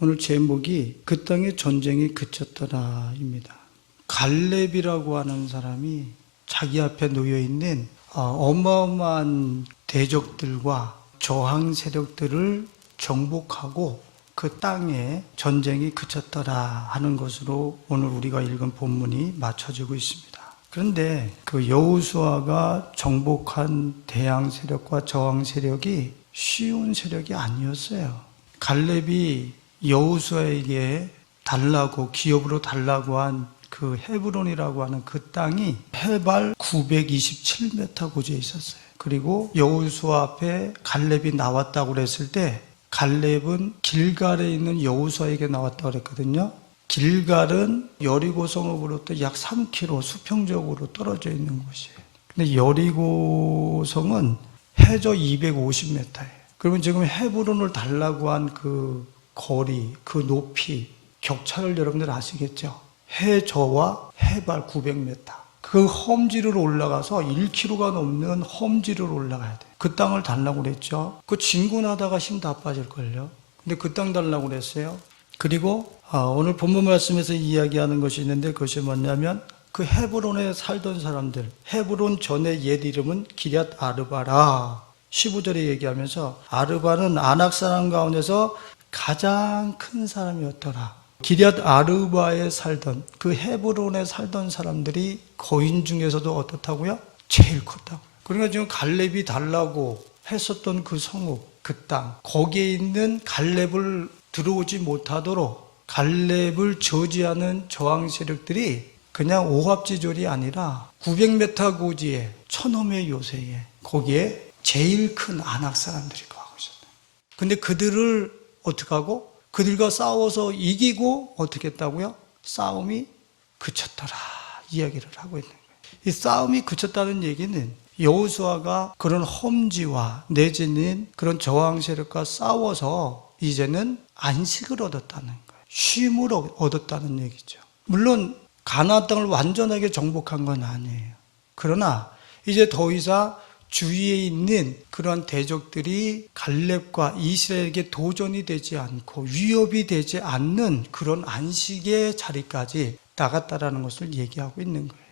오늘 제목이 그 땅의 전쟁이 그쳤더라입니다. 갈렙이라고 하는 사람이 자기 앞에 놓여있는 어마어마한 대적들과 저항 세력들을 정복하고 그 땅에 전쟁이 그쳤더라 하는 것으로 오늘 우리가 읽은 본문이 맞춰지고 있습니다. 그런데 그 여호수아가 정복한 대항 세력과 저항 세력이 쉬운 세력이 아니었어요. 갈렙이 여호수아에게 달라고, 기업으로 달라고 한 그 헤브론이라고 하는 그 땅이 해발 927m 고지에 있었어요. 그리고 여호수아 앞에 갈렙이 나왔다고 그랬을 때 갈렙은 길갈에 있는 여호수아에게 나왔다고 그랬거든요. 길갈은 여리고 성읍으로부터 약 3km 수평적으로 떨어져 있는 곳이에요. 근데 여리고 성은 해저 250m예요. 그러면 지금 헤브론을 달라고 한 그 거리, 그 높이, 격차를 여러분들 아시겠죠? 해저와 해발 900m. 그 험지를 올라가서 1km가 넘는 험지를 올라가야 돼요. 그 땅을 달라고 그랬죠. 그 진군하다가 힘 다 빠질걸요. 근데 그 땅 달라고 그랬어요. 그리고 오늘 본문 말씀에서 이야기하는 것이 있는데 그것이 뭐냐면 그 헤브론에 살던 사람들, 헤브론 전의 옛 이름은 기럇 아르바라. 15절에 얘기하면서 아르바는 아낙 사람 가운데서 가장 큰 사람이었더라. 기럇 아르바에 살던 그 헤브론에 살던 사람들이 거인 중에서도 어떻다고요? 제일 컸다고. 그러니까 지금 갈렙이 달라고 했었던 그 성읍, 그 땅, 거기에 있는 갈렙을 들어오지 못하도록 갈렙을 저지하는 저항 세력들이 그냥 오합지졸이 아니라 900m 고지에 천홈의 요새에 거기에 제일 큰 아낙 사람들이 거하고 있었어요. 근데 그들을 어떻게 하고? 그들과 싸워서 이기고 어떻게 했다고요? 싸움이 그쳤더라 이야기를 하고 있는 거예요. 이 싸움이 그쳤다는 얘기는 여호수아가 그런 험지와 내지는 그런 저항 세력과 싸워서 이제는 안식을 얻었다는 거예요. 쉼을 얻었다는 얘기죠. 물론 가나안 땅을 완전하게 정복한 건 아니에요. 그러나 이제 더 이상 주위에 있는 그러한 대적들이 갈렙과 이스라엘에게 도전이 되지 않고 위협이 되지 않는 그런 안식의 자리까지 나갔다라는 것을 얘기하고 있는 거예요.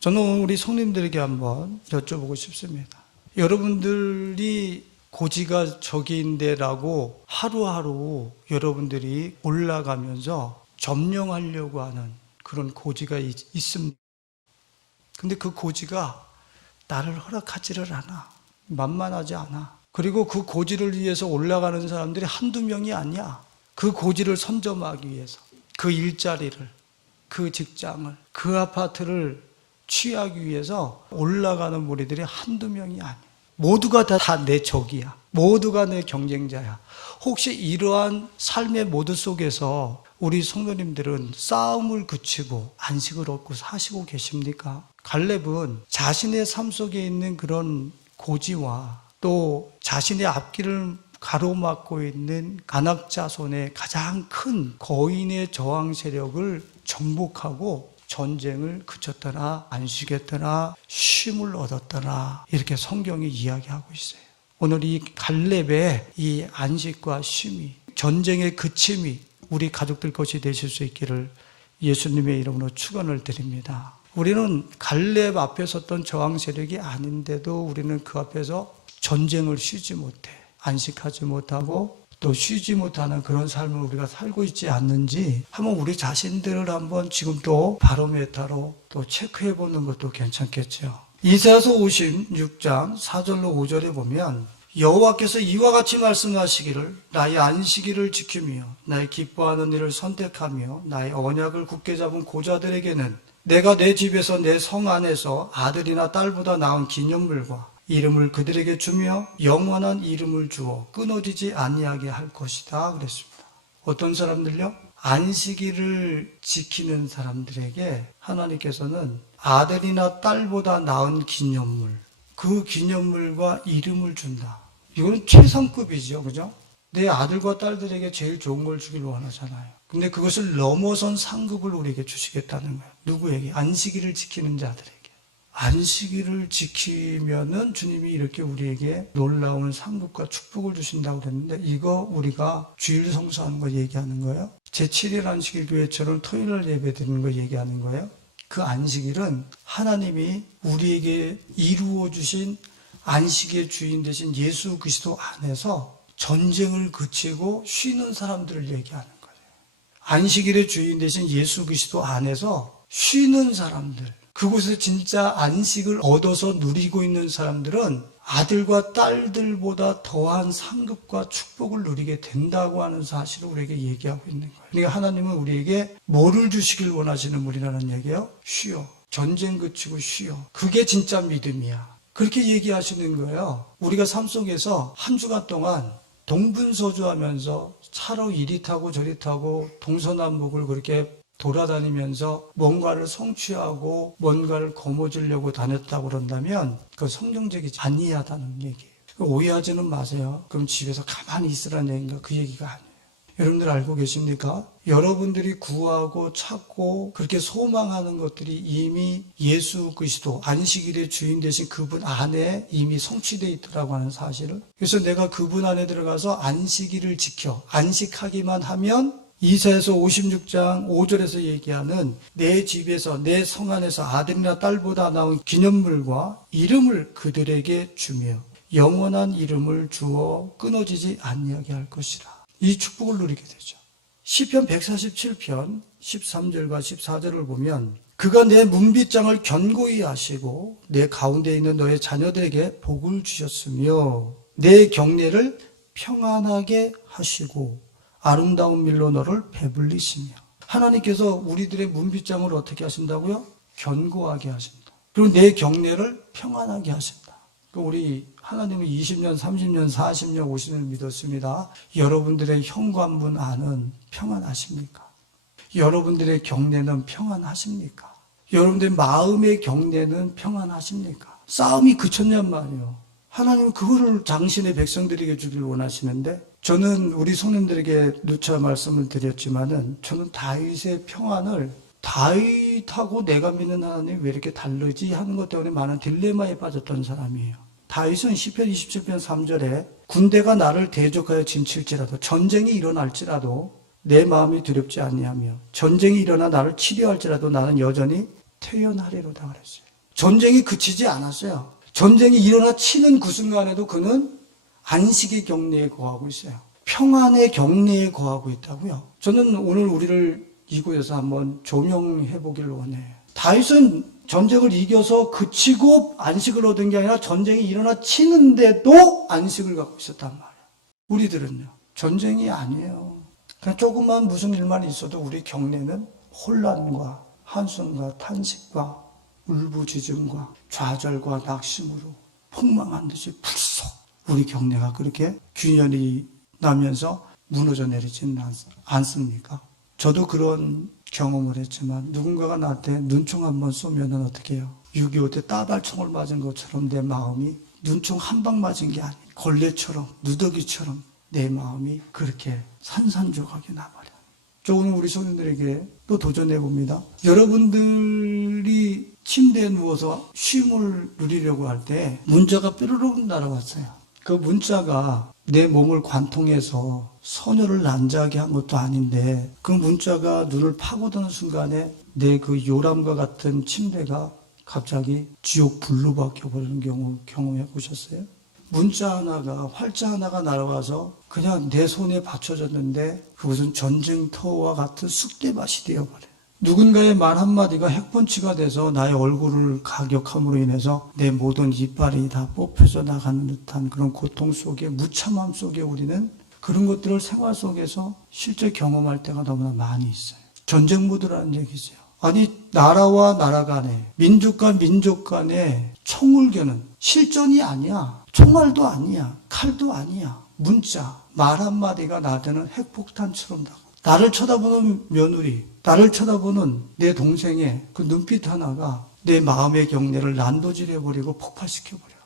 저는 우리 성님들에게 한번 여쭤보고 싶습니다. 여러분들이 고지가 저기인데라고 하루하루 여러분들이 올라가면서 점령하려고 하는 그런 고지가 있습니다. 근데 그 고지가 나를 허락하지를 않아. 만만하지 않아. 그리고 그 고지를 위해서 올라가는 사람들이 한두 명이 아니야. 그 고지를 선점하기 위해서 그 일자리를, 그 직장을, 그 아파트를 취하기 위해서 올라가는 무리들이 한두 명이 아니야. 모두가 다 내 적이야. 모두가 내 경쟁자야. 혹시 이러한 삶의 모드 속에서 우리 성도님들은 싸움을 그치고 안식을 얻고 사시고 계십니까? 갈렙은 자신의 삶 속에 있는 그런 고지와 또 자신의 앞길을 가로막고 있는 아낙 자손의 가장 큰 거인의 저항 세력을 정복하고 전쟁을 그쳤더라, 안식했더라, 쉼을 얻었더라 이렇게 성경이 이야기하고 있어요. 오늘 이 갈렙의 이 안식과 쉼이, 전쟁의 그침이 우리 가족들 것이 되실 수 있기를 예수님의 이름으로 축원을 드립니다. 우리는 갈렙 앞에 섰던 저항 세력이 아닌데도 우리는 그 앞에서 전쟁을 쉬지 못해, 안식하지 못하고 또 쉬지 못하는 그런 삶을 우리가 살고 있지 않는지 한번 우리 자신들을 한번 지금 또 바로메타로 또 체크해 보는 것도 괜찮겠죠. 이사야서 56장 4절로 5절에 보면 여호와께서 이와 같이 말씀하시기를 나의 안식일을 지키며 나의 기뻐하는 일을 선택하며 나의 언약을 굳게 잡은 고자들에게는 내가 내 집에서 내 성 안에서 아들이나 딸보다 나은 기념물과 이름을 그들에게 주며 영원한 이름을 주어 끊어지지 아니하게 할 것이다 그랬습니다. 어떤 사람들요? 안식일을 지키는 사람들에게 하나님께서는 아들이나 딸보다 나은 기념물, 그 기념물과 이름을 준다. 이건 최상급이죠, 그죠? 내 아들과 딸들에게 제일 좋은 걸 주길 원하잖아요. 근데 그것을 넘어선 상급을 우리에게 주시겠다는 거예요. 누구에게? 안식일을 지키는 자들에게. 안식일을 지키면은 주님이 이렇게 우리에게 놀라운 상급과 축복을 주신다고 그랬는데, 이거 우리가 주일 성수하는 거 얘기하는 거예요? 제7일 안식일 교회처럼 토요일날 예배 드리는 거 얘기하는 거예요? 그 안식일은 하나님이 우리에게 이루어 주신 안식의 주인 되신 예수 그리스도 안에서 전쟁을 그치고 쉬는 사람들을 얘기하는 거예요. 안식일의 주인 되신 예수 그리스도 안에서 쉬는 사람들, 그곳에서 진짜 안식을 얻어서 누리고 있는 사람들은 아들과 딸들보다 더한 상급과 축복을 누리게 된다고 하는 사실을 우리에게 얘기하고 있는 거예요. 그러니까 하나님은 우리에게 뭐를 주시길 원하시는 분이라는 얘기예요? 쉬어. 전쟁 그치고 쉬어. 그게 진짜 믿음이야. 그렇게 얘기하시는 거예요. 우리가 삶 속에서 한 주간 동안 동분서주하면서 차로 이리 타고 저리 타고 동서남북을 그렇게 돌아다니면서 뭔가를 성취하고 뭔가를 거머쥐려고 다녔다고 그런다면 그건 성경적이지 아니하다는 얘기예요. 오해하지는 마세요. 그럼 집에서 가만히 있으라는 얘기인가? 그 얘기가 아니에요. 여러분들 알고 계십니까? 여러분들이 구하고 찾고 그렇게 소망하는 것들이 이미 예수 그리스도 안식일의 주인 되신 그분 안에 이미 성취되어 있더라고 하는 사실을. 그래서 내가 그분 안에 들어가서 안식일을 지켜 안식하기만 하면 이사야서 56장 5절에서 얘기하는 내 집에서 내 성 안에서 아들이나 딸보다 나은 기념물과 이름을 그들에게 주며 영원한 이름을 주어 끊어지지 아니하게 할 것이라. 이 축복을 누리게 되죠. 시편 147편 13절과 14절을 보면 그가 내 문빗장을 견고히 하시고 내 가운데 있는 너의 자녀들에게 복을 주셨으며 내 경내를 평안하게 하시고 아름다운 밀로 너를 배불리시며. 하나님께서 우리들의 문빗장을 어떻게 하신다고요? 견고하게 하신다. 그리고 내 경내를 평안하게 하신다. 우리 하나님은 20년, 30년, 40년, 50년을 믿었습니다. 여러분들의 현관문 안은 평안하십니까? 여러분들의 경내는 평안하십니까? 여러분들의 마음의 경내는 평안하십니까? 싸움이 그쳤냔 말이에요. 하나님은 그거를 당신의 백성들에게 주길 원하시는데, 저는 우리 손님들에게 누차 말씀을 드렸지만은 저는 다윗의 평안을 다윗하고 내가 믿는 하나님이 왜 이렇게 다르지 하는 것 때문에 많은 딜레마에 빠졌던 사람이에요. 다윗은 시편 27편 3절에 군대가 나를 대적하여 진칠지라도 전쟁이 일어날지라도 내 마음이 두렵지 아니하며 전쟁이 일어나 나를 치료할지라도 나는 여전히 태연하리로다 그랬어요. 전쟁이 그치지 않았어요. 전쟁이 일어나 치는 그 순간에도 그는 안식의 경내에 거하고 있어요. 평안의 경내에 거하고 있다고요. 저는 오늘 우리를 이곳에서 한번 조명해 보길 원해요. 다윗은 전쟁을 이겨서 그치고 안식을 얻은 게 아니라 전쟁이 일어나 치는데도 안식을 갖고 있었단 말이에요. 우리들은요, 전쟁이 아니에요. 그냥 조금만 무슨 일만 있어도 우리 경내는 혼란과 한숨과 탄식과 울부짖음과 좌절과 낙심으로 폭망한 듯이 불속 우리 경내가 그렇게 균열이 나면서 무너져 내리지는 않습니까? 저도 그런 경험을 했지만 누군가가 나한테 눈총 한번 쏘면은 어떻게 해요? 6.25 때 따발총을 맞은 것처럼 내 마음이 눈총 한 방 맞은 게 아니에요. 걸레처럼 누더기처럼 내 마음이 그렇게 산산조각이 나버려요. 조금 우리 손님들에게 또 도전해 봅니다. 여러분들이 침대에 누워서 쉼을 누리려고 할 때 문자가 뾰로록 날아왔어요. 그 문자가 내 몸을 관통해서 선혈을 난자하게 한 것도 아닌데 그 문자가 눈을 파고드는 순간에 내 그 요람과 같은 침대가 갑자기 지옥 불로 바뀌어버리는 경우 경험해 보셨어요? 문자 하나가, 활자 하나가 날아와서 그냥 내 손에 받쳐졌는데 그것은 전쟁터와 같은 쑥대밭이 되어버려요. 누군가의 말 한마디가 핵펀치가 돼서 나의 얼굴을 가격함으로 인해서 내 모든 이빨이 다 뽑혀져 나가는 듯한 그런 고통 속에, 무참함 속에 우리는 그런 것들을 생활 속에서 실제 경험할 때가 너무나 많이 있어요. 전쟁 모드라는 얘기죠. 아니, 나라와 나라 간에, 민족과 민족 간에 총을 겨는 실전이 아니야. 총알도 아니야. 칼도 아니야. 문자, 말 한마디가 나한테는 핵폭탄처럼 다가와. 나를 쳐다보는 며느리, 나를 쳐다보는 내 동생의 그 눈빛 하나가 내 마음의 경내를 난도질해버리고 폭발시켜버려.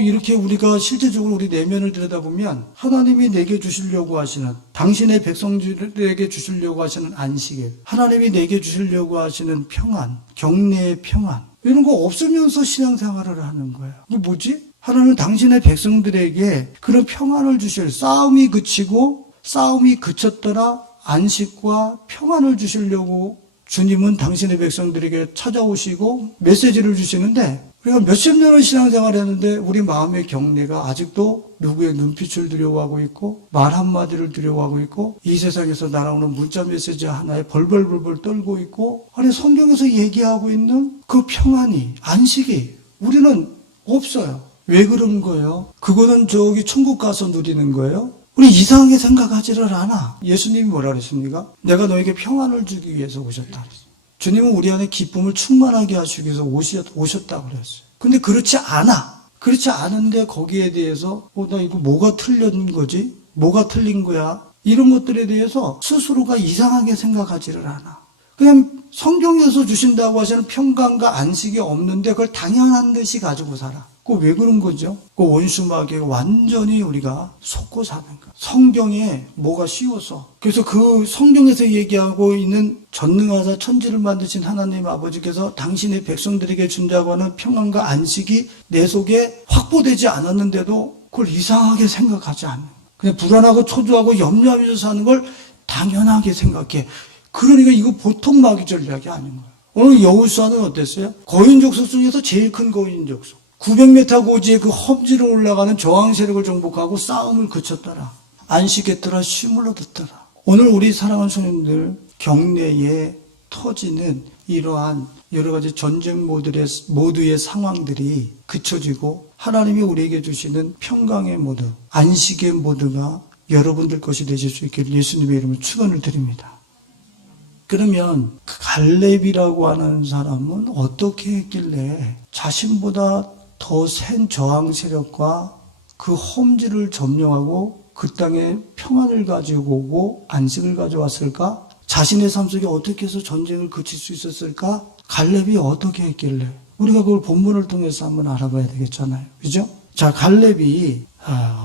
이렇게 우리가 실제적으로 우리 내면을 들여다보면 하나님이 내게 주시려고 하시는, 당신의 백성들에게 주시려고 하시는 안식일, 하나님이 내게 주시려고 하시는 평안, 경내의 평안, 이런 거 없으면서 신앙생활을 하는 거예요. 이게 뭐지? 하나님은 당신의 백성들에게 그런 평안을 주실, 싸움이 그치고 싸움이 그쳤더라 안식과 평안을 주시려고 주님은 당신의 백성들에게 찾아오시고 메시지를 주시는데, 우리가 몇십 년을 신앙생활을 했는데 우리 마음의 경례가 아직도 누구의 눈빛을 두려워하고 있고 말 한마디를 두려워하고 있고 이 세상에서 날아오는 문자 메시지 하나에 벌벌벌벌 떨고 있고, 아니 성경에서 얘기하고 있는 그 평안이, 안식이 우리는 없어요. 왜 그런 거예요? 그거는 저기 천국 가서 누리는 거예요? 우리 이상하게 생각하지를 않아. 예수님이 뭐라 그랬습니까? 내가 너에게 평안을 주기 위해서 오셨다 그랬어요. 주님은 우리 안에 기쁨을 충만하게 하시기 위해서 오셨다고 그랬어요. 근데 그렇지 않아. 그렇지 않은데 거기에 대해서 나 이거 뭐가 틀린 거지? 뭐가 틀린 거야? 이런 것들에 대해서 스스로가 이상하게 생각하지를 않아. 그냥 성경에서 주신다고 하시는 평강과 안식이 없는데 그걸 당연한 듯이 가지고 살아. 그거 왜 그런 거죠? 그 원수마귀에 완전히 우리가 속고 사는 거야. 성경에 뭐가 쉬워서. 그래서 그 성경에서 얘기하고 있는 전능하사 천지를 만드신 하나님 아버지께서 당신의 백성들에게 준다고 하는 평안과 안식이 내 속에 확보되지 않았는데도 그걸 이상하게 생각하지 않는 거야. 그냥 불안하고 초조하고 염려하면서 사는 걸 당연하게 생각해. 그러니까 이거 보통 마귀 전략이 아닌 거야. 오늘 여호수아는 어땠어요? 거인족속 중에서 제일 큰 거인족속. 900m 고지의 그 험지로 올라가는 저항 세력을 정복하고 싸움을 그쳤더라. 안식했더라. 쉼을 얻었더라. 오늘 우리 사랑하는 성도님들 경내에 터지는 이러한 여러 가지 전쟁 모두의 상황들이 그쳐지고 하나님이 우리에게 주시는 평강의 모드, 안식의 모드가 여러분들 것이 되실 수 있기를 예수님의 이름으로 축원을 드립니다. 그러면 갈렙이라고 하는 사람은 어떻게 했길래 자신보다 더 센 저항 세력과 그 험지를 점령하고 그 땅에 평안을 가지고 오고 안식을 가져왔을까? 자신의 삶 속에 어떻게 해서 전쟁을 그칠 수 있었을까? 갈렙이 어떻게 했길래? 우리가 그걸 본문을 통해서 한번 알아봐야 되겠잖아요. 그죠? 자, 갈렙이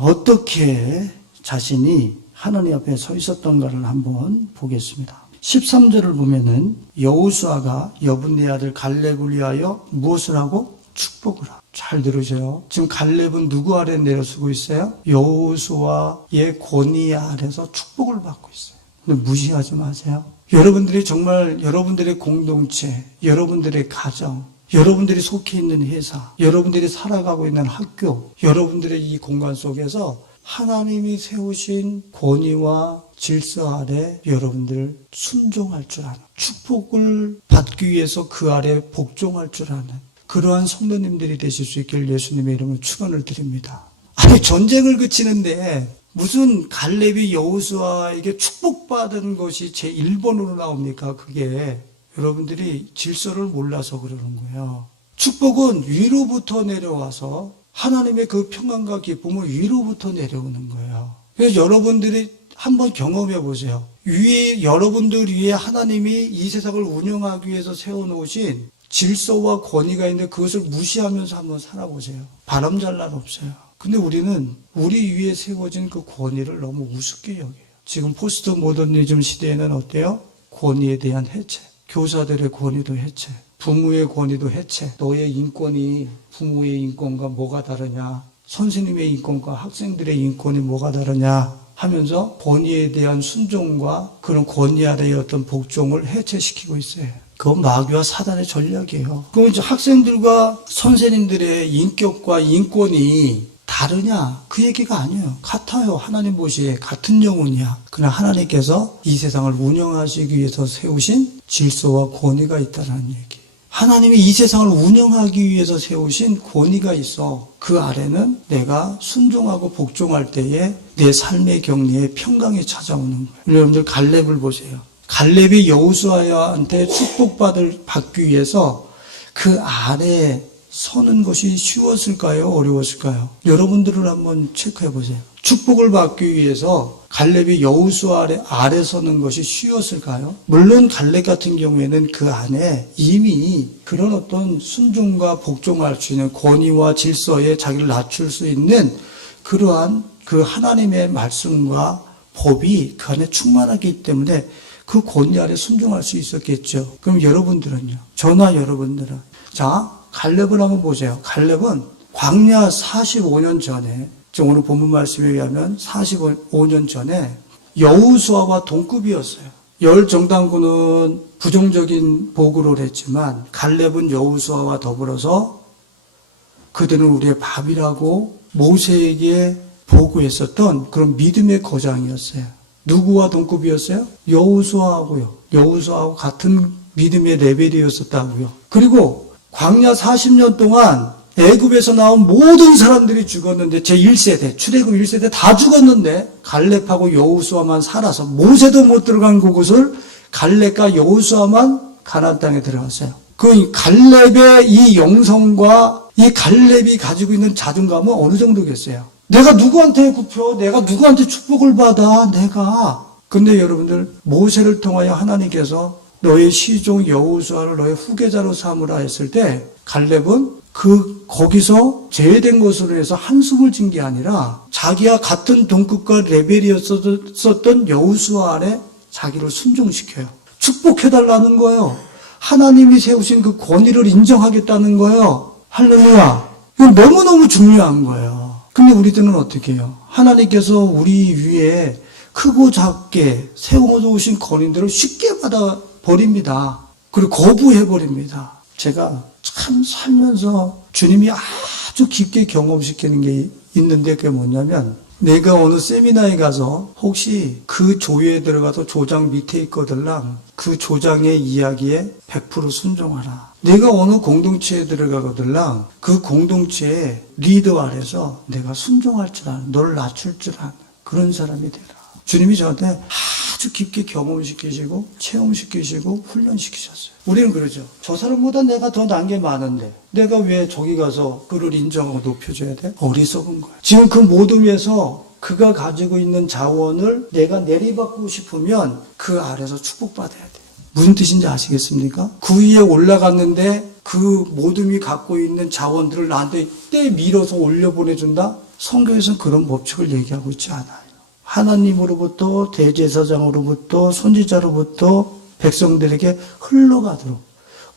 어떻게 자신이 하나님 앞에 서 있었던가를 한번 보겠습니다. 13절을 보면은 여호수아가 여분네 아들 갈렙을 위하여 무엇을 하고? 축복을 하고. 잘 들으세요. 지금 갈렙은 누구 아래 내려서고 있어요? 여호수아의 권위 아래서 축복을 받고 있어요. 근데 무시하지 마세요. 여러분들이 정말 여러분들의 공동체, 여러분들의 가정, 여러분들이 속해 있는 회사, 여러분들이 살아가고 있는 학교, 여러분들의 이 공간 속에서 하나님이 세우신 권위와 질서 아래 여러분들 순종할 줄 아는, 축복을 받기 위해서 그 아래 복종할 줄 아는 그러한 성도님들이 되실 수 있기를 예수님의 이름으로 축원을 드립니다. 아니 전쟁을 그치는데 무슨 갈렙이 여호수아에게 축복받은 것이 제 1번으로 나옵니까? 그게 여러분들이 질서를 몰라서 그러는 거예요. 축복은 위로부터 내려와서 하나님의 그 평안과 기쁨은 위로부터 내려오는 거예요. 그래서 여러분들이 한번 경험해 보세요. 여러분들 위에 하나님이 이 세상을 운영하기 위해서 세워놓으신 질서와 권위가 있는데 그것을 무시하면서 한번 살아보세요. 바람잘 날 없어요. 근데 우리는 우리 위에 세워진 그 권위를 너무 우습게 여겨요. 지금 포스트 모더니즘 시대에는 어때요? 권위에 대한 해체, 교사들의 권위도 해체, 부모의 권위도 해체. 너의 인권이 부모의 인권과 뭐가 다르냐, 선생님의 인권과 학생들의 인권이 뭐가 다르냐 하면서 권위에 대한 순종과 그런 권위 아래의 어떤 복종을 해체시키고 있어요. 그건 마귀와 사단의 전략이에요. 그럼 이제 학생들과 선생님들의 인격과 인권이 다르냐? 그 얘기가 아니에요. 같아요. 하나님 보시기에 같은 영혼이야. 그러나 하나님께서 이 세상을 운영하시기 위해서 세우신 질서와 권위가 있다는 얘기. 하나님이 이 세상을 운영하기 위해서 세우신 권위가 있어. 그 아래는 내가 순종하고 복종할 때에 내 삶의 경리에 평강이 찾아오는 거예요. 여러분들 갈렙을 보세요. 갈렙이 여호수아한테 받기 위해서 그 아래에 서는 것이 쉬웠을까요? 어려웠을까요? 여러분들을 한번 체크해 보세요. 축복을 받기 위해서 갈렙이 여호수아 아래 서는 것이 쉬웠을까요? 물론 갈렙 같은 경우에는 그 안에 이미 그런 어떤 순종과 복종할 수 있는 권위와 질서에 자기를 낮출 수 있는 그러한 그 하나님의 말씀과 법이 그 안에 충만하기 때문에 그 권위 아래 순종할 수 있었겠죠. 그럼 여러분들은요? 저나 여러분들은. 자, 갈렙을 한번 보세요. 갈렙은 광야 45년 전에, 지금 오늘 본문 말씀에 의하면 45년 전에 여호수아와 동급이었어요. 열 정당군은 부정적인 보고를 했지만 갈렙은 여호수아와 더불어서 그들은 우리의 밥이라고 모세에게 보고했었던 그런 믿음의 거장이었어요. 누구와 동급이었어요? 여호수아하고요. 여호수아하고 같은 믿음의 레벨이었었다고요. 그리고 광야 40년 동안 애굽에서 나온 모든 사람들이 죽었는데 제1세대, 출애굽 1세대 다 죽었는데 갈렙하고 여호수아만 살아서 모세도 못 들어간 그곳을 갈렙과 여호수아만 가나안 땅에 들어갔어요. 그 갈렙의 이 영성과 이 갈렙이 가지고 있는 자존감은 어느 정도겠어요? 내가 누구한테 굽혀? 내가 누구한테 축복을 받아? 내가. 근데 여러분들 모세를 통하여 하나님께서 너의 시종 여호수아를 너의 후계자로 삼으라 했을 때 갈렙은 거기서 제외된 것으로 해서 한숨을 진 게 아니라 자기와 같은 동급과 레벨이었었던 여호수아 아래 자기를 순종시켜요. 축복해달라는 거예요. 하나님이 세우신 그 권위를 인정하겠다는 거예요. 할렐루야. 이건 너무너무 중요한 거예요. 근데 우리들은 어떻게 해요? 하나님께서 우리 위에 크고 작게 세워놓으신 권위들을 쉽게 받아버립니다. 그리고 거부해버립니다. 제가 참 살면서 주님이 아주 깊게 경험시키는 게 있는데 그게 뭐냐면 내가 어느 세미나에 가서 혹시 그 조회에 들어가서 조장 밑에 있거들랑 그 조장의 이야기에 100% 순종하라. 내가 어느 공동체에 들어가거들랑 그 공동체의 리더 아래서 내가 순종할 줄 아는, 너를 낮출 줄 아는 그런 사람이 되라. 주님이 저한테 아주 깊게 경험시키시고 체험시키시고 훈련시키셨어요. 우리는 그러죠. 저 사람보다 내가 더 난 게 많은데 내가 왜 저기 가서 그를 인정하고 높여줘야 돼? 어리석은 거야. 지금 그 모둠에서 그가 가지고 있는 자원을 내가 내리받고 싶으면 그 아래서 축복받아야 돼. 무슨 뜻인지 아시겠습니까? 그 위에 올라갔는데 그 모둠이 갖고 있는 자원들을 나한테 떼밀어서 올려보내준다? 성경에서는 그런 법칙을 얘기하고 있지 않아요. 하나님으로부터 대제사장으로부터 선지자로부터 백성들에게 흘러가도록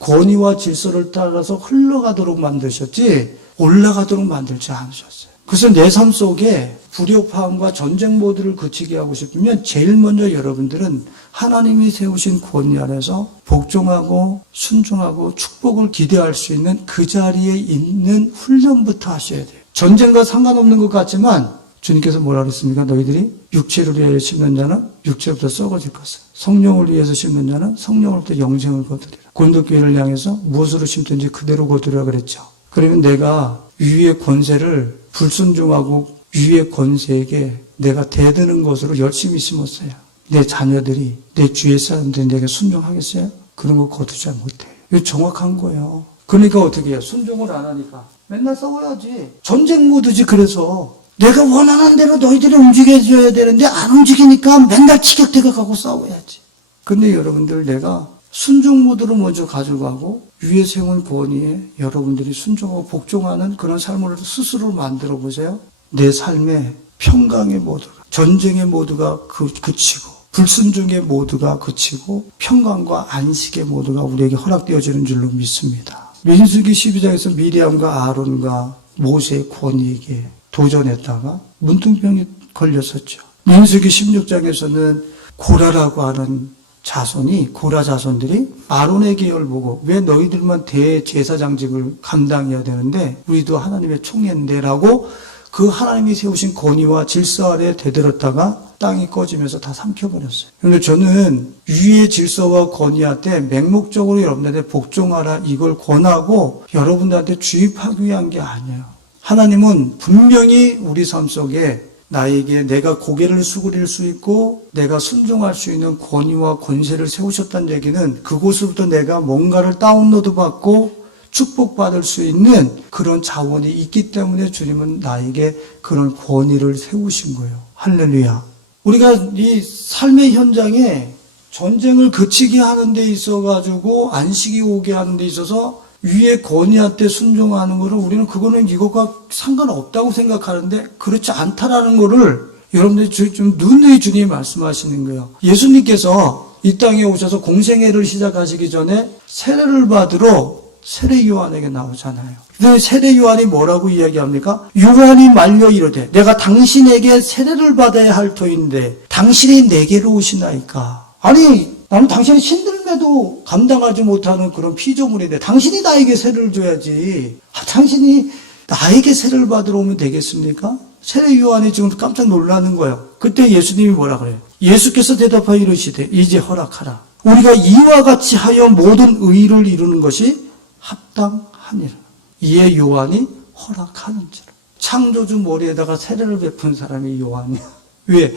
권위와 질서를 따라서 흘러가도록 만드셨지 올라가도록 만들지 않으셨어요. 그래서 내 삶 속에 불협화음과 전쟁 모드를 그치게 하고 싶으면 제일 먼저 여러분들은 하나님이 세우신 권위 아래서 복종하고 순종하고 축복을 기대할 수 있는 그 자리에 있는 훈련부터 하셔야 돼요. 전쟁과 상관없는 것 같지만 주님께서 뭐라 그랬습니까? 너희들이 육체를 위하여 심는 자는 육체부터 썩어질 것을, 성령을 위해서 심는 자는 성령으로부터 영생을 거두리라. 고린도교회를 향해서 무엇으로 심든지 그대로 거두리라 그랬죠. 그러면 내가 위의 권세를 불순종하고 위의 권세에게 내가 대드는 것으로 열심히 심었어요. 내 자녀들이, 내 주위의 사람들이 내게 순종하겠어요? 그런 거 거두지 못해요. 이거 정확한 거예요. 그러니까 어떻게 해요? 순종을 안 하니까 맨날 싸워야지. 전쟁 모드지. 그래서 내가 원하는 대로 너희들이 움직여줘야 되는데 안 움직이니까 맨날 티격태격 하고 싸워야지. 근데 여러분들 내가 순종 모드로 먼저 가져가고 위에 세운 권위에 여러분들이 순종하고 복종하는 그런 삶을 스스로 만들어 보세요. 내 삶의 평강의 모드가, 전쟁의 모드가 그치고 불순종의 모드가 그치고 평강과 안식의 모드가 우리에게 허락되어지는 줄로 믿습니다. 민수기 12장에서 미리암과 아론과 모세의 권위에게 도전했다가 문둥병이 걸렸었죠. 민수기 16장에서는 고라라고 하는 자손이, 고라 자손들이 아론의 계열 보고 왜 너희들만 대제사장직을 감당해야 되는데 우리도 하나님의 총회인데라고 그 하나님이 세우신 권위와 질서 아래 대들었다가 땅이 꺼지면서 다 삼켜버렸어요. 그런데 저는 위의 질서와 권위한테 맹목적으로 여러분들한테 복종하라 이걸 권하고 여러분들한테 주입하기 위한 게 아니에요. 하나님은 분명히 우리 삶 속에 나에게 내가 고개를 수그릴 수 있고 내가 순종할 수 있는 권위와 권세를 세우셨다는 얘기는 그곳으로부터 내가 뭔가를 다운로드 받고 축복받을 수 있는 그런 자원이 있기 때문에 주님은 나에게 그런 권위를 세우신 거예요. 할렐루야. 우리가 이 삶의 현장에 전쟁을 그치게 하는 데 있어가지고 안식이 오게 하는 데 있어서 위의 권위한테 순종하는 거를 우리는 그거는 이것과 상관없다고 생각하는데 그렇지 않다라는 거를 여러분들이 좀 누누이 주님이 말씀하시는 거예요. 예수님께서 이 땅에 오셔서 공생애를 시작하시기 전에 세례를 받으러 세례 요한에게 나오잖아요. 근데 세례 요한이 뭐라고 이야기합니까? 요한이 말려 이르되 내가 당신에게 세례를 받아야 할 터인데 당신이 내게로 오시나이까. 아니 나는 당신이 신들매도 감당하지 못하는 그런 피조물인데 당신이 나에게 세례를 줘야지. 당신이 나에게 세례를 받으러 오면 되겠습니까? 세례 요한이 지금 깜짝 놀라는 거예요. 그때 예수님이 뭐라 그래요? 예수께서 대답하여 이르시되 이제 허락하라. 우리가 이와 같이 하여 모든 의를 이루는 것이 합당하니라. 이에 요한이 허락하는지라. 창조주 머리에다가 세례를 베푼 사람이 요한이야. 왜?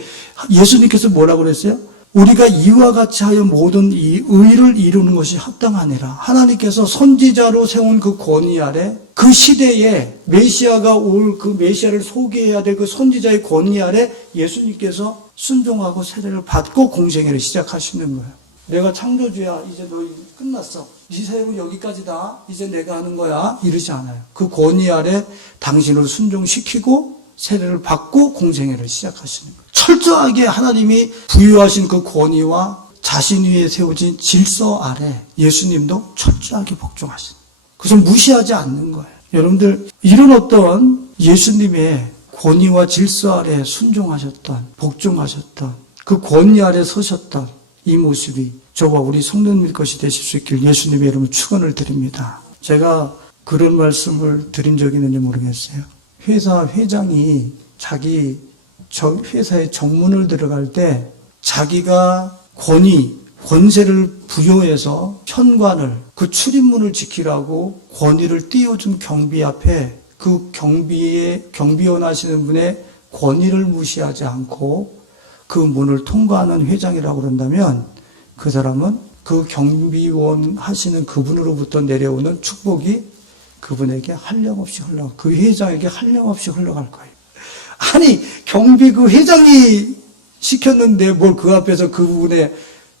예수님께서 뭐라고 그랬어요? 우리가 이와 같이 하여 모든 이 의를 이루는 것이 합당하니라. 하나님께서 선지자로 세운 그 권위 아래 그 시대에 메시아가 올 그 메시아를 소개해야 될 그 선지자의 권위 아래 예수님께서 순종하고 세례를 받고 공생애를 시작하시는 거예요. 내가 창조주야. 이제 너 끝났어. 네 사역은 여기까지다. 이제 내가 하는 거야. 이러지 않아요. 그 권위 아래 당신을 순종시키고 세례를 받고 공생애를 시작하시는 거예요. 철저하게 하나님이 부여하신 그 권위와 자신 위에 세워진 질서 아래 예수님도 철저하게 복종하시는 거예요. 그래서 무시하지 않는 거예요. 여러분들 이런 어떤 예수님의 권위와 질서 아래 순종하셨던 복종하셨던 그 권위 아래 서셨던 이 모습이 저와 우리 성도님의 것이 되실 수 있길 예수님의 이름으로 축원을 드립니다. 제가 그런 말씀을 드린 적이 있는지 모르겠어요. 회사 회장이 자기 회사에 정문을 들어갈 때 자기가 권세를 부여해서 현관을 그 출입문을 지키라고 권위를 띄워준 경비 앞에 그 경비원 하시는 분의 권위를 무시하지 않고 그 문을 통과하는 회장이라고 그런다면 그 사람은 그 경비원 하시는 그분으로부터 내려오는 축복이 그분에게 한량없이 흘러가, 그 회장에게 한량없이 흘러갈 거예요. 아니, 경비 그 회장이 시켰는데 뭘 그 앞에서 그분의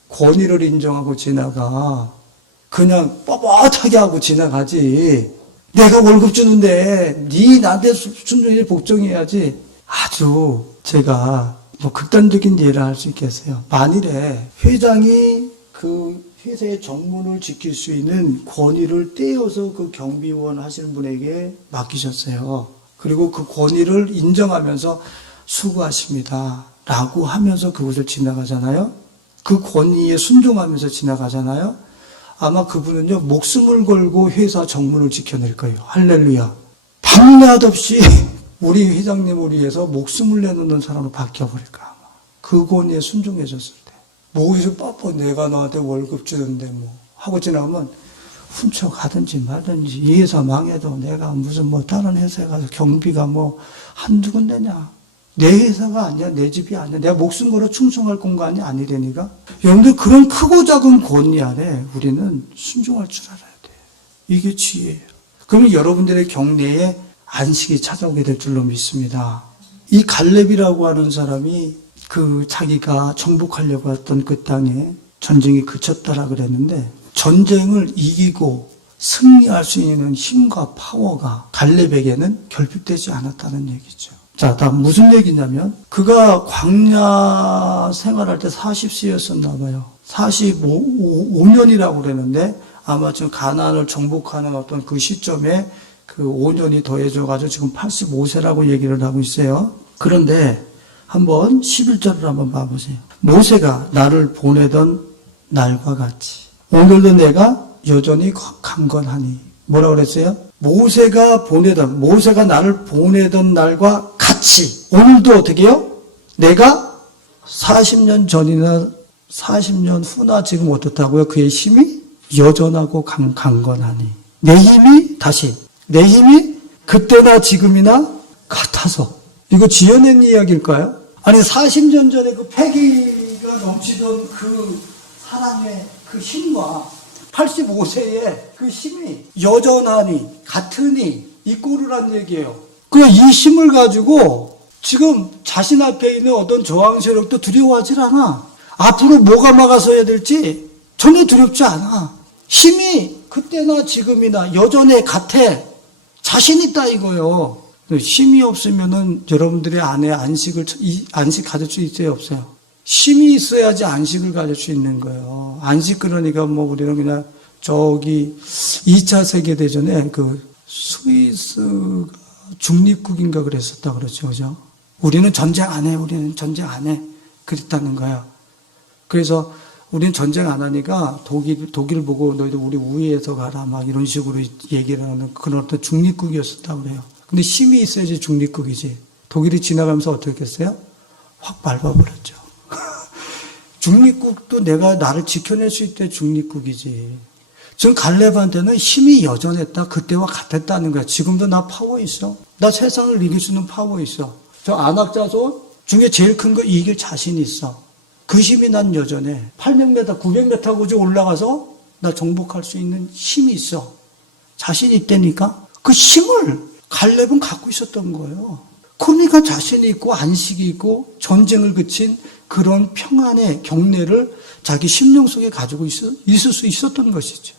권위를 인정하고 지나가. 그냥 뻣뻣하게 하고 지나가지. 내가 월급 주는데 네 나한테 순종해 복종해야지. 아주 제가 극단적인 예를 할 수 있겠어요. 만일에 회장이 그 회사의 정문을 지킬 수 있는 권위를 떼어서 그 경비원 하시는 분에게 맡기셨어요. 그리고 그 권위를 인정하면서 수고하십니다 라고 하면서 그곳을 지나가잖아요. 그 권위에 순종하면서 지나가잖아요. 아마 그분은요 목숨을 걸고 회사 정문을 지켜낼 거예요. 할렐루야. 밤낮 없이 우리 회장님을 위해서 목숨을 내놓는 사람으로 바뀌어버릴까. 아마 그 권위에 순종해줬을 때 뭐기서 뻔뻔 내가 너한테 월급 주는데 뭐 하고 지나가면 훔쳐가든지 말든지 이 회사 망해도 내가 무슨 다른 회사에 가서 경비가 한두 군데냐. 내 회사가 아니야. 내 집이 아니야. 내가 목숨 걸어 충성할 공간이 아니라니까. 여러분들 그런 크고 작은 권위 아래 우리는 순종할 줄 알아야 돼요. 이게 지혜예요. 그러면 여러분들의 경내에 안식이 찾아오게 될 줄로 믿습니다. 이 갈렙이라고 하는 사람이 그 자기가 정복하려고 했던 그 땅에 전쟁이 그쳤다라 그랬는데 전쟁을 이기고 승리할 수 있는 힘과 파워가 갈렙에게는 결핍되지 않았다는 얘기죠. 자, 다음 무슨 얘기냐면 그가 광야 생활할 때 40세였었나 봐요. 45년이라고 그랬는데 아마 지금 가나안을 정복하는 어떤 그 시점에 그 5년이 더해져가지고 지금 85세라고 얘기를 하고 있어요. 그런데 한번 11절을 한번 봐보세요. 모세가 나를 보내던 날과 같이 오늘도 내가 여전히 강건하니. 뭐라고 그랬어요? 모세가 나를 보내던 날과 같이 오늘도 어떻게 해요? 내가 40년 전이나 40년 후나 지금 어떻다고요? 그의 힘이 여전하고 강건하니. 내 힘이 그때나 지금이나 같아서. 이거 지어낸 이야기일까요? 아니 40년 전에 그 패기가 넘치던 그 사람의 그 힘과 85세의 그 힘이 여전하니 같으니 이 꼴이란 얘기예요. 이 힘을 가지고 지금 자신 앞에 있는 어떤 저항 세력도 두려워하질 않아. 앞으로 뭐가 막아서야 될지 전혀 두렵지 않아. 힘이 그때나 지금이나 여전히 같아. 자신 있다 이거요. 힘이 없으면은 여러분들의 안에 안식 가질 수 있어요, 없어요? 쉼이 있어야지 안식을 가질 수 있는 거예요. 안식 그러니까 뭐 우리는 그냥 저기 2차 세계대전에 그 스위스가 중립국인가 그랬었다 그러죠. 그죠? 우리는 전쟁 안 해. 우리는 전쟁 안 해. 그랬다는 거야. 그래서 우리는 전쟁 안 하니까 독일 보고 너희들 우리 우회해서 가라. 막 이런 식으로 얘기를 하는 그런 어떤 중립국이었었다고 그래요. 근데 힘이 있어야지 중립국이지. 독일이 지나가면서 어떻게 했어요? 확 밟아버렸죠. 중립국도 내가 나를 지켜낼 수 있대 중립국이지. 지금 갈렙한테는 힘이 여전했다. 그때와 같았다는 거야. 지금도 나 파워 있어. 나 세상을 이길 수 있는 파워 있어. 저 안악자손 중에 제일 큰 거 이길 자신 있어. 그 힘이 난 여전해. 800m, 900m 고지 올라가서 나 정복할 수 있는 힘이 있어. 자신 있다니까. 그 힘을 갈렙은 갖고 있었던 거예요. 그러니까 자신이 있고 안식이 있고 전쟁을 그친 그런 평안의 경례를 자기 심령 속에 가지고 있을 수 있었던 것이죠.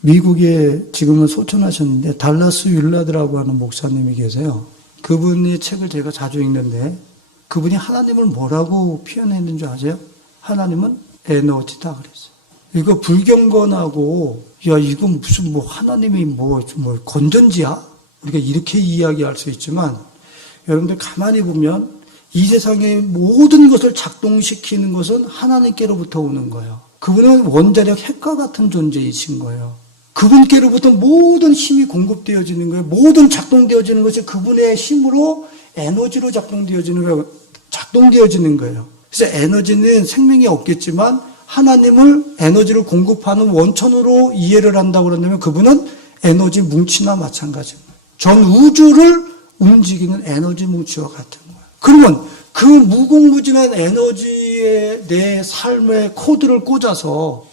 미국에 지금은 소천하셨는데 달라스 윌라드라고 하는 목사님이 계세요. 그분의 책을 제가 자주 읽는데 그분이 하나님을 뭐라고 표현했는 줄 아세요? 하나님은 에너지다 그랬어요. 이거 불경건하고 야 이거 무슨 뭐 하나님이 뭐 건전지야? 우리가 이렇게 이야기할 수 있지만 여러분들 가만히 보면 이 세상의 모든 것을 작동시키는 것은 하나님께로부터 오는 거예요. 그분은 원자력 핵과 같은 존재이신 거예요. 그분께로부터 모든 힘이 공급되어지는 거예요. 모든 작동되어지는 것이 그분의 힘으로 에너지로 작동되어지는 거예요. 그래서 에너지는 생명이 없겠지만 하나님을 에너지를 공급하는 원천으로 이해를 한다고 그런다면 그분은 에너지 뭉치나 마찬가지입니다. 전 우주를 움직이는 에너지 뭉치와 같은 거예요. 그러면 그 무궁무진한 에너지에 내 삶의 코드를 꽂아서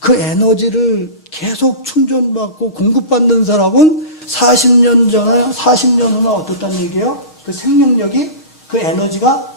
그 에너지를 계속 충전받고 공급받는 사람은 40년 전에 40년 후나 어떻다는 얘기예요? 그 생명력이 그 에너지가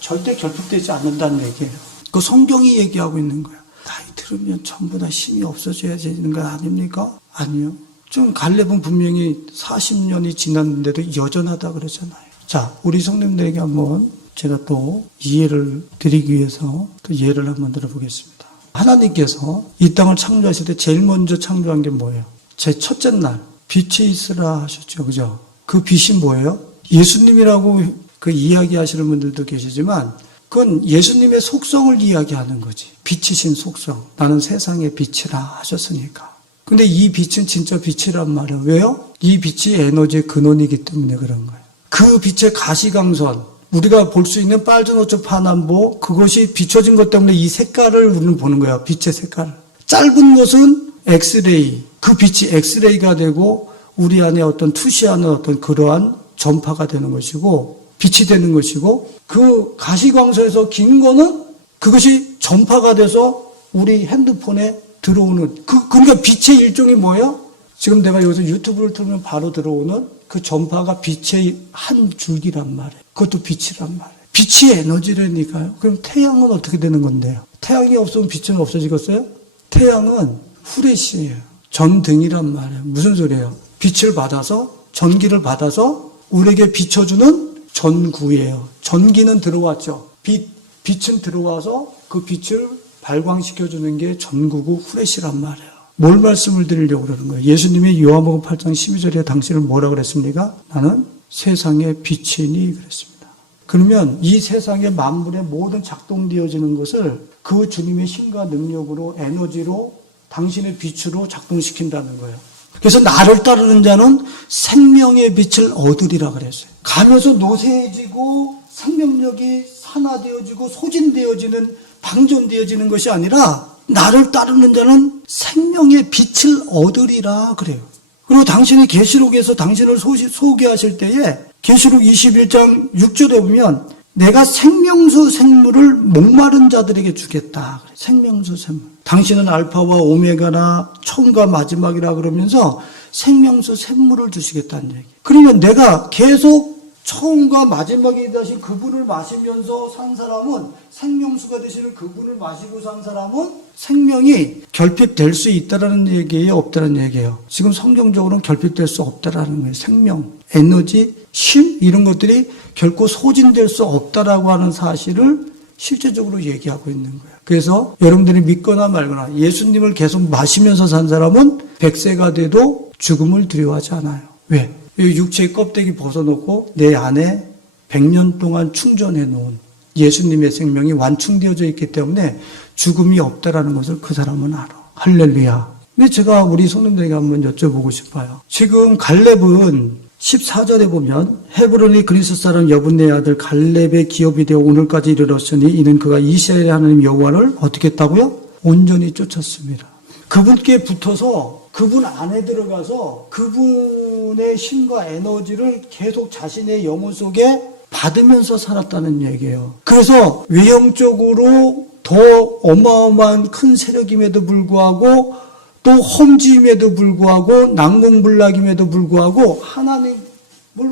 절대 결핍되지 않는다는 얘기예요. 그 성경이 얘기하고 있는 거예요. 나이 들으면 전부 다 힘이 없어져야 되는 거 아닙니까? 아니요. 좀 갈렙은 분명히 40년이 지났는데도 여전하다 그러잖아요. 자, 우리 성도님들에게 한번 제가 또 이해를 드리기 위해서 또 예를 한번 들어보겠습니다. 하나님께서 이 땅을 창조하실 때 제일 먼저 창조한 게 뭐예요? 제 첫째 날 빛이 있으라 하셨죠. 그죠? 그 빛이 뭐예요? 예수님이라고 그 이야기하시는 분들도 계시지만 그건 예수님의 속성을 이야기하는 거지. 빛이신 속성. 나는 세상의 빛이라 하셨으니까. 근데 이 빛은 진짜 빛이란 말이에요. 왜요? 이 빛이 에너지의 근원이기 때문에 그런 거예요. 그 빛의 가시광선, 우리가 볼 수 있는 빨주노초 파남보, 그것이 비춰진 것 때문에 이 색깔을 우리는 보는 거예요. 빛의 색깔을. 짧은 것은 엑스레이, 그 빛이 엑스레이가 되고 우리 안에 어떤 투시하는 어떤 그러한 전파가 되는 것이고 빛이 되는 것이고 그 가시광선에서 긴 거는 그것이 전파가 돼서 우리 핸드폰에 들어오는 그러니까 빛의 일종이 뭐예요? 지금 내가 여기서 유튜브를 틀면 바로 들어오는 그 전파가 빛의 한 줄기란 말이에요. 그것도 빛이란 말이에요. 빛이 에너지라니까요. 그럼 태양은 어떻게 되는 건데요? 태양이 없으면 빛은 없어지겠어요? 태양은 후레쉬예요. 전등이란 말이에요. 무슨 소리예요? 빛을 받아서 전기를 받아서 우리에게 비춰주는 전구예요. 전기는 들어왔죠. 빛은 들어와서 그 빛을 발광시켜주는 게 전구고 후레쉬란 말이에요. 뭘 말씀을 드리려고 그러는 거예요? 예수님이 요한복음 8장 12절에 당신을 뭐라고 그랬습니까? 나는 세상의 빛이니 그랬습니다. 그러면 이 세상의 만물의 모든 작동되어지는 것을 그 주님의 힘과 능력으로 에너지로 당신의 빛으로 작동시킨다는 거예요. 그래서 나를 따르는 자는 생명의 빛을 얻으리라 그랬어요. 가면서 노쇠해지고 생명력이 산화되어지고 소진되어지는 방전되어지는 것이 아니라 나를 따르는 자는 생명의 빛을 얻으리라 그래요. 그리고 당신이 계시록에서 당신을 소개하실 때에 계시록 21장 6절에 보면 내가 생명수 샘물을 목마른 자들에게 주겠다. 생명수 샘물. 당신은 알파와 오메가나 처음과 마지막이라 그러면서 생명수 샘물을 주시겠다는 얘기. 그러면 내가 계속 처음과 마지막이 되신 그분을 마시면서 산 사람은 생명수가 되시는 그분을 마시고 산 사람은 생명이 결핍될 수 있다라는 얘기예요, 없다라는 얘기예요. 지금 성경적으로는 결핍될 수 없다라는 거예요. 생명, 에너지, 쉼 이런 것들이 결코 소진될 수 없다라고 하는 사실을 실제적으로 얘기하고 있는 거예요. 그래서 여러분들이 믿거나 말거나 예수님을 계속 마시면서 산 사람은 100세가 돼도 죽음을 두려워하지 않아요. 왜? 이 육체의 껍데기 벗어놓고 내 안에 100년 동안 충전해 놓은 예수님의 생명이 완충되어져 있기 때문에 죽음이 없다라는 것을 그 사람은 알아. 할렐루야. 근데 제가 우리 성도들에게 한번 여쭤보고 싶어요. 지금 갈렙은 14절에 보면 헤브론의 그리스 사람 여분네의 아들 갈렙의 기업이 되어 오늘까지 이르렀으니 이는 그가 이스라엘의 하나님 여호와를 어떻게 했다고요? 온전히 쫓았습니다. 그분께 붙어서 그분 안에 들어가서 그분의 힘과 에너지를 계속 자신의 영혼 속에 받으면서 살았다는 얘기예요. 그래서 외형적으로 더 어마어마한 큰 세력임에도 불구하고 또 험지임에도 불구하고 난공불락임에도 불구하고 하나님을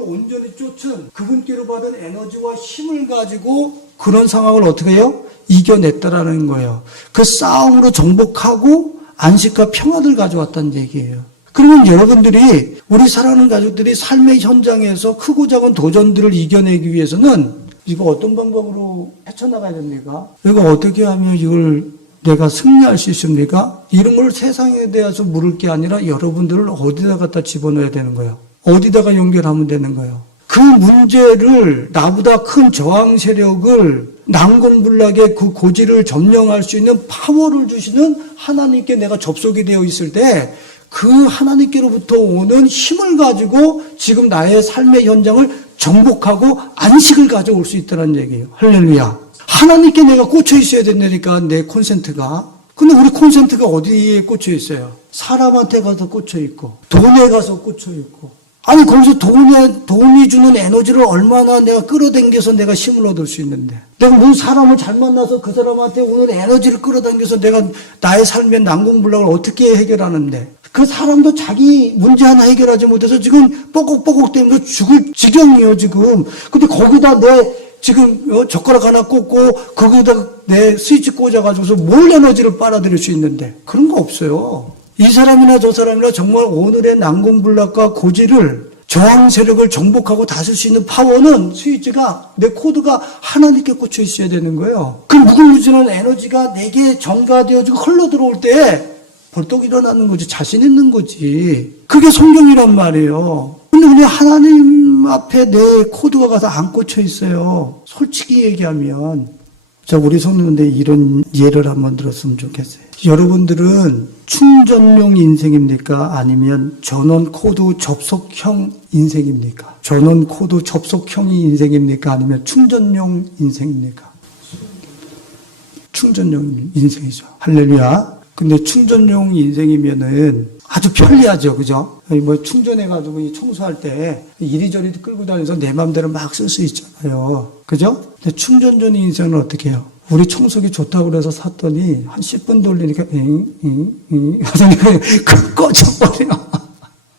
온전히 쫓은 그분께로 받은 에너지와 힘을 가지고 그런 상황을 어떻게 해요? 이겨냈다라는 거예요. 그 싸움으로 정복하고 안식과 평화를 가져왔다는 얘기예요. 그러면 여러분들이 우리 사랑하는 가족들이 삶의 현장에서 크고 작은 도전들을 이겨내기 위해서는 이거 어떤 방법으로 헤쳐나가야 됩니까? 이거 어떻게 하면 이걸 내가 승리할 수 있습니까? 이런 걸 세상에 대해서 물을 게 아니라 여러분들을 어디다 갖다 집어넣어야 되는 거예요. 어디다가 연결하면 되는 거예요. 그 문제를 나보다 큰 저항 세력을 난공불락의 그 고지를 점령할 수 있는 파워를 주시는 하나님께 내가 접속이 되어 있을 때 그 하나님께로부터 오는 힘을 가지고 지금 나의 삶의 현장을 정복하고 안식을 가져올 수 있다는 얘기예요. 할렐루야. 하나님께 내가 꽂혀 있어야 된다니까 내 콘센트가. 근데 우리 콘센트가 어디에 꽂혀 있어요? 사람한테 가서 꽂혀 있고 돈에 가서 꽂혀 있고 아니 거기서 돈이 주는 에너지를 얼마나 내가 끌어당겨서 내가 힘을 얻을 수 있는데 내가 무슨 사람을 잘 만나서 그 사람한테 오는 에너지를 끌어당겨서 내가 나의 삶의 난공불락을 어떻게 해결하는데 그 사람도 자기 문제 하나 해결하지 못해서 지금 뻐걱뻐걱 대면서 죽을 지경이에요 지금. 근데 거기다 내 지금 젓가락 하나 꽂고 거기다 내 스위치 꽂아가지고서 뭘 에너지를 빨아들일 수 있는데 그런 거 없어요. 이 사람이나 저 사람이나 정말 오늘의 난공불락과 고지를 저항 세력을 정복하고 다쓸 수 있는 파워는 스위치가 내 코드가 하나님께 꽂혀 있어야 되는 거예요. 그 무궁무진한 에너지가 내게 전가되어지고 흘러들어올 때 벌떡 일어나는 거지 자신 있는 거지. 그게 성경이란 말이에요. 근데 우리 하나님 앞에 내 코드가 가서 안 꽂혀 있어요. 솔직히 얘기하면 자 우리 성도님들 이런 예를 한번 들었으면 좋겠어요. 여러분들은 충전용 인생입니까? 아니면 전원 코드 접속형 인생입니까? 전원 코드 접속형이 인생입니까? 아니면 충전용 인생입니까? 충전용 인생이죠. 할렐루야. 근데 충전용 인생이면은 아주 편리하죠. 그죠? 뭐 충전해가지고 청소할 때 이리저리 끌고 다니면서 내 맘대로 막 쓸 수 있잖아요. 그죠? 근데 충전용 인생은 어떻게 해요? 우리 청소기 좋다고 그래서 샀더니 한 10분 돌리니까 꺼져버려.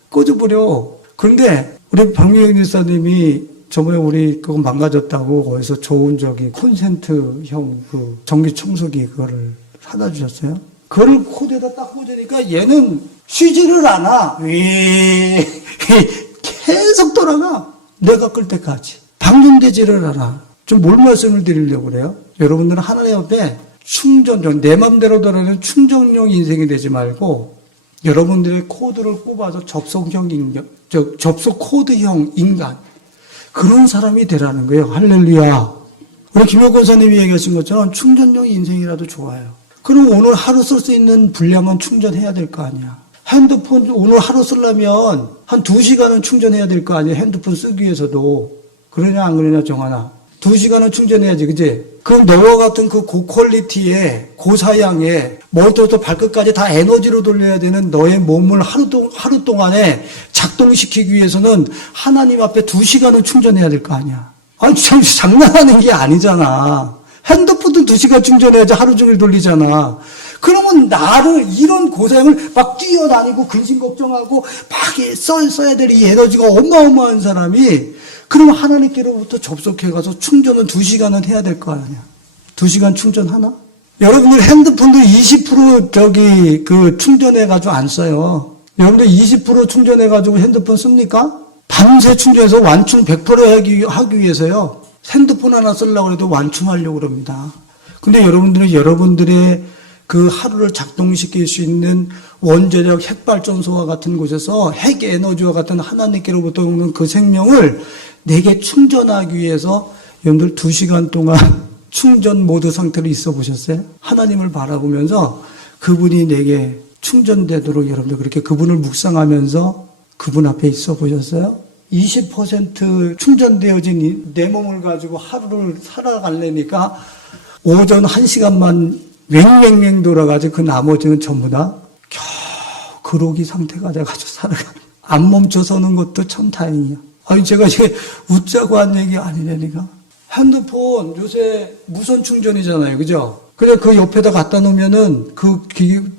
꺼져버려. 그런데 우리 박미영 집사님이 저번에 우리 그거 망가졌다고 거기서 좋은 콘센트형 그 전기 청소기 그거를 사다 주셨어요. 그걸 코드에다 딱 꽂으니까 얘는 쉬지를 않아. 계속 돌아가. 내가 끌 때까지. 방전되지를 않아. 좀 뭘 말씀을 드리려고 그래요? 여러분들은 하나님 앞에 충전용, 내 맘대로 돌아가는 충전용 인생이 되지 말고 여러분들의 코드를 꼽아서 접속형 인간, 접속 코드형 인간 그런 사람이 되라는 거예요. 할렐루야. 우리 김혁 권사님이 얘기하신 것처럼 충전용 인생이라도 좋아요. 그럼 오늘 하루 쓸 수 있는 분량은 충전해야 될 거 아니야. 핸드폰 오늘 하루 쓰려면 한 2시간은 충전해야 될 거 아니야. 핸드폰 쓰기 위해서도. 그러냐 안 그러냐 정하나. 2시간은 충전해야지, 그지? 그럼 너와 같은 그 고퀄리티의, 고사양의, 머리부터 발끝까지 다 에너지로 돌려야 되는 너의 몸을 하루 동안에 작동시키기 위해서는 하나님 앞에 2시간은 충전해야 될 거 아니야. 아니, 장난하는 게 아니잖아. 핸드폰도 2시간 충전해야지 하루 종일 돌리잖아. 그러면 나를 이런 고생을 막 뛰어다니고 근심 걱정하고 막 써야 될 이 에너지가 어마어마한 사람이 그러면 하나님께로부터 접속해가서 충전은 2시간은 해야 될 거 아니야. 2시간 충전하나? 여러분들 핸드폰도 20% 충전해가지고 안 써요. 여러분들 20% 충전해가지고 핸드폰 씁니까? 밤새 충전해서 완충 100% 하기 위해서요. 핸드폰 하나 쓰려고 해도 완충하려고 그럽니다. 근데 여러분들은 여러분들의 그 하루를 작동시킬 수 있는 원자력 핵발전소와 같은 곳에서 핵 에너지와 같은 하나님께로부터 오는 그 생명을 내게 충전하기 위해서 여러분들 2시간 동안 충전 모드 상태로 있어 보셨어요? 하나님을 바라보면서 그분이 내게 충전되도록 여러분들 그렇게 그분을 묵상하면서 그분 앞에 있어 보셨어요? 20% 충전되어진 내 몸을 가지고 하루를 살아가려니까 오전 1시간만 맹맹맹 돌아가지고 그 나머지는 전부 다 겨우 그러기 상태가 돼가지고 살아가. 안 멈춰서는 것도 참 다행이야. 아니, 제가 이제 웃자고 한 얘기 아니라니까. 핸드폰 요새 무선 충전이잖아요. 그죠? 그냥 그 옆에다 갖다 놓으면은 그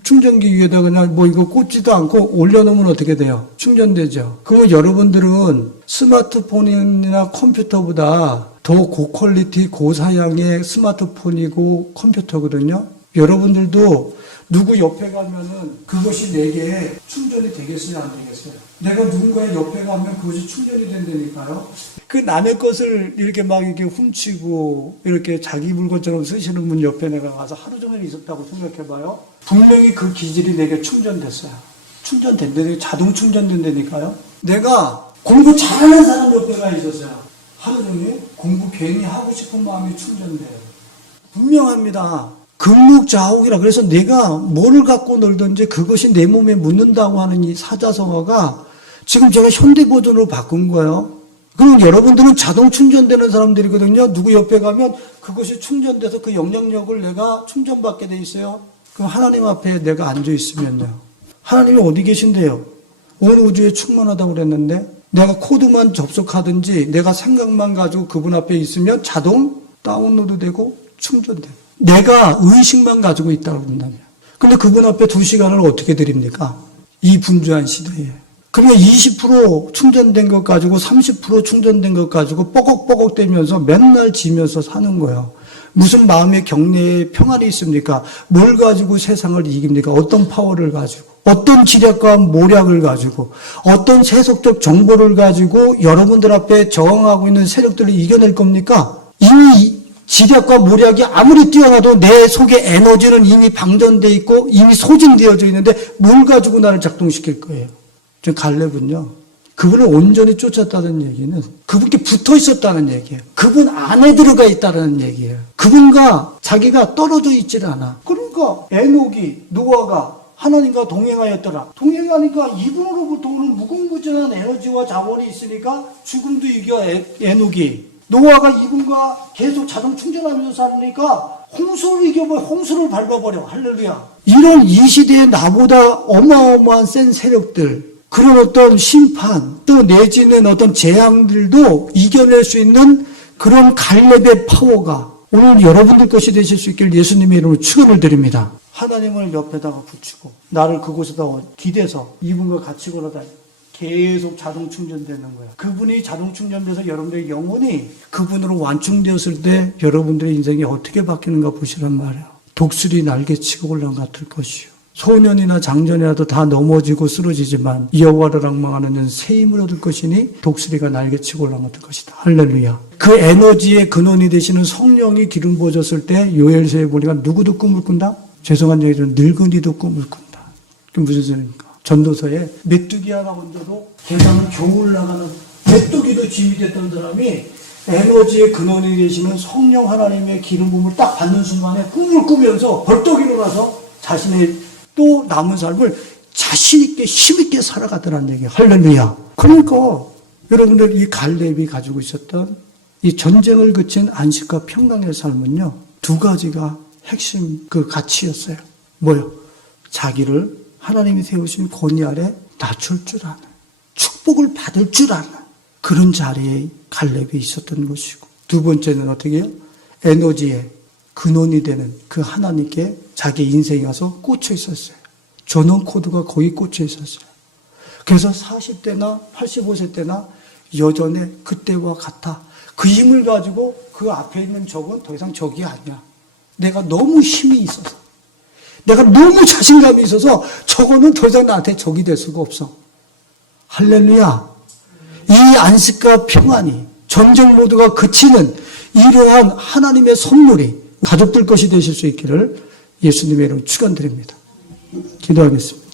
충전기 위에다 그냥 뭐 이거 꽂지도 않고 올려놓으면 어떻게 돼요? 충전되죠. 그러면 여러분들은 스마트폰이나 컴퓨터보다 더 고퀄리티, 고사양의 스마트폰이고 컴퓨터거든요. 여러분들도 누구 옆에 가면은 그것이 내게 충전이 되겠어요, 안 되겠어요? 내가 누군가의 옆에 가면 그것이 충전이 된다니까요. 그 남의 것을 이렇게 막 이렇게 훔치고 이렇게 자기 물건처럼 쓰시는 분 옆에 내가 가서 하루 종일 있었다고 생각해봐요. 분명히 그 기질이 내게 충전됐어요. 충전된다니까, 자동 충전된다니까요. 내가 공부 잘하는 사람 옆에 가 있었어요. 하루 종일 공부 괜히 하고 싶은 마음이 충전돼요. 분명합니다. 금묵자옥이라. 그래서 내가 뭐를 갖고 놀든지 그것이 내 몸에 묻는다고 하는 이 사자성어가 지금 제가 현대 버전으로 바꾼 거예요. 그럼 여러분들은 자동 충전되는 사람들이거든요. 누구 옆에 가면 그것이 충전돼서 그 영향력을 내가 충전받게 돼 있어요. 그럼 하나님 앞에 내가 앉아 있으면요. 하나님이 어디 계신데요? 온 우주에 충만하다고 그랬는데 내가 코드만 접속하든지 내가 생각만 가지고 그분 앞에 있으면 자동 다운로드 되고 충전돼요. 내가 의식만 가지고 있다고 본다면. 근데 그분 앞에 2시간을 어떻게 드립니까? 이 분주한 시대에. 그러면 20% 충전된 것 가지고 30% 충전된 것 가지고 뻐걱뻐걱 대면서 맨날 지면서 사는 거예요. 무슨 마음의 격려에 평안이 있습니까? 뭘 가지고 세상을 이깁니까? 어떤 파워를 가지고, 어떤 지략과 모략을 가지고, 어떤 세속적 정보를 가지고 여러분들 앞에 저항하고 있는 세력들을 이겨낼 겁니까? 이미 지략과 모략이 아무리 뛰어나도 내 속의 에너지는 이미 방전되어 있고 이미 소진되어져 있는데 뭘 가지고 나를 작동시킬 거예요? 저 갈렙은요, 그분을 온전히 쫓았다는 얘기는 그분께 붙어 있었다는 얘기예요. 그분 안에 들어가 있다는 얘기예요. 그분과 자기가 떨어져 있질 않아. 그러니까 에녹이, 노아가 하나님과 동행하였더라. 동행하니까 이분으로부터 오는 무궁무진한 에너지와 자원이 있으니까 죽음도 이겨 에녹이. 노아가 이분과 계속 자동 충전하면서 살으니까 홍수를 이겨버려, 홍수를 밟아버려. 할렐루야. 이런 이 시대에 나보다 어마어마한 센 세력들, 그런 어떤 심판, 또 내지는 어떤 재앙들도 이겨낼 수 있는 그런 갈렙의 파워가 오늘 여러분들 것이 되실 수 있길 예수님의 이름으로 축원을 드립니다. 하나님을 옆에다가 붙이고 나를 그곳에다 기대서 이분과 같이 걸어다니 계속 자동 충전되는 거야. 그분이 자동 충전돼서 여러분들의 영혼이 그분으로 완충되었을 때 여러분들의 인생이 어떻게 바뀌는가 보시란 말이야. 독수리 날개치고 올라갔을 것이요. 소년이나 장전이라도 다 넘어지고 쓰러지지만 여호와를 앙망하는 자는 새 힘을 얻을 것이니 독수리가 날개치고 올라갔을 것이다. 할렐루야. 그 에너지의 근원이 되시는 성령이 기름 부어졌을 때 요엘서에 보니까 누구도 꿈을 꾼다? 죄송한 얘기지만 늙은이도 꿈을 꾼다. 그게 무슨 소리입니까? 전도서에 메뚜기 하나 얹어도 계단을 겨우 올라가는 메뚜기도 짐이 됐던 사람이 에너지의 근원이 되시는 성령 하나님의 기름 부음을 딱 받는 순간에 꿈을 꾸면서 벌떡 일어나서 자신의 또 남은 삶을 자신있게 힘있게 살아가더란 얘기예요. 할렐루야. 그러니까 여러분들 이 갈렙이 가지고 있었던 이 전쟁을 그친 안식과 평강의 삶은요, 2가지가 핵심 그 가치였어요. 뭐요? 자기를 하나님이 세우신 권위 아래 낮출 줄 아는, 축복을 받을 줄 아는 그런 자리에 갈렙이 있었던 것이고, 2번째는 어떻게 해요? 에너지의 근원이 되는 그 하나님께 자기 인생에 가서 꽂혀 있었어요. 전원 코드가 거의 꽂혀 있었어요. 그래서 40대나 85세 때나 여전히 그때와 같아. 그 힘을 가지고 그 앞에 있는 적은 더 이상 적이 아니야. 내가 너무 힘이 있어서, 내가 너무 자신감이 있어서 저거는 더 이상 나한테 적이 될 수가 없어. 할렐루야. 이 안식과 평안이, 전쟁 모드가 그치는 이러한 하나님의 선물이 가족들 것이 되실 수 있기를 예수님의 이름으로 축원드립니다. 기도하겠습니다.